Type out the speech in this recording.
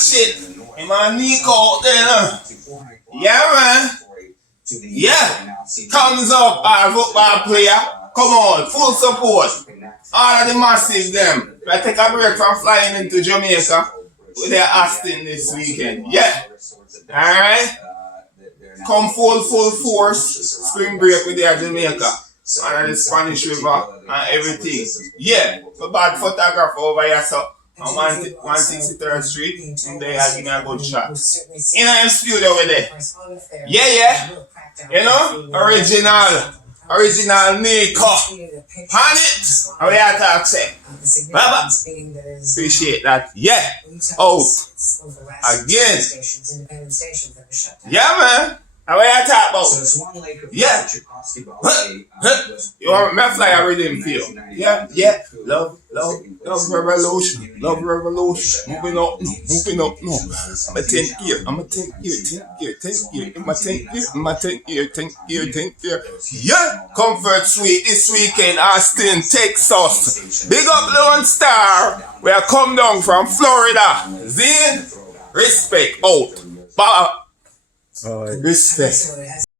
watch it. Hey man, Neeco out there. Yeah, man. Yeah. Thumbs up, our football player. Come on, full support. All of the massive them. I take a break from flying into Jamaica with their Austin this weekend. Yeah. Alright. Come full force. Spring break with their Jamaica. And the Spanish River and everything. Yeah. A bad photographer over here, so on 163rd Street, and they have given me a good shot. In a studio with it. Yeah. You know? Original Neeco. On it. How we are talk say? Baba. Appreciate that. Yeah. Out. Again. Yeah, man. How we are talk about? Yeah. You want me to fly a rhythm feel? Yeah. Love revolution. Moving up now. I'm a 10 year. I'm a 10 year. Yeah. Comfort Suite this weekend, Austin, Texas. Big up Lone Star. We are come down from Florida. Zin. Respect. Out. Baba. Respect.